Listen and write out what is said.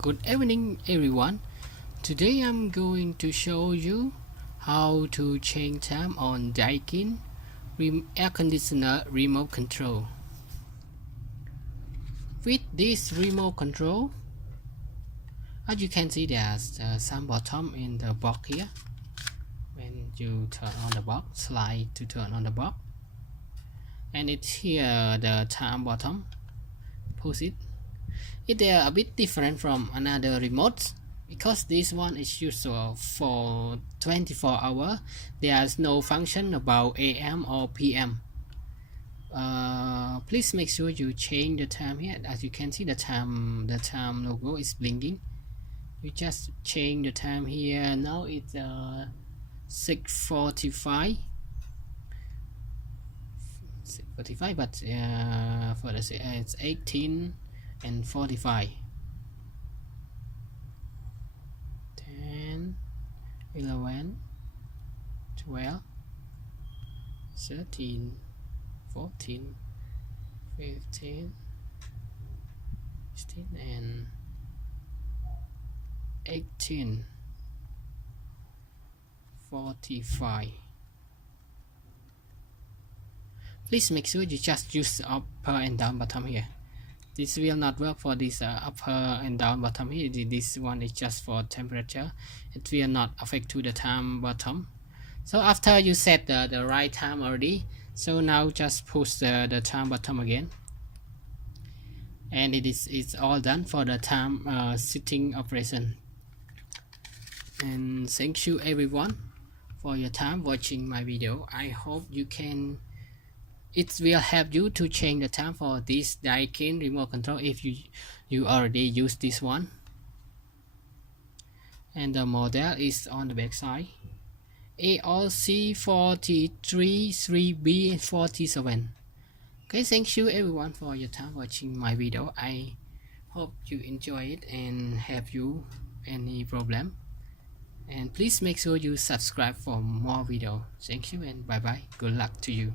Good evening everyone. Today I'm going to show you how to change time on Daikin air conditioner remote control. With this remote control, as you can see, there's some button in the box here. When you turn on the box, slide to turn on the box, and it's here the time button. Push it. It's a bit different from another remote because this one is useful for 24 hours. There's no function about AM or PM. Please make sure you change the time here. As you can see, the time logo is blinking. You just change the time here. Now it's 6:45. But for the it's 18 and 45. 10, 11, 12, 13, 14, 15, 16 and 18, 45. Please make sure you just use the upper and down button here. This will not work for this upper and down button here. This one is just for temperature. It will not affect to the time button. So after you set the right time already, so now just push the time button again, and it's all done for the time setting operation. And thank you everyone for your time watching my video. I hope it will help you to change the time for this Daikin remote control if you already use this one. And the model is on the back side, ALC 43 3B and 47. Okay, thank you everyone for your time watching my video. I hope you enjoy it and have you any problem, and please make sure you subscribe for more video. Thank you and bye bye. Good luck to you.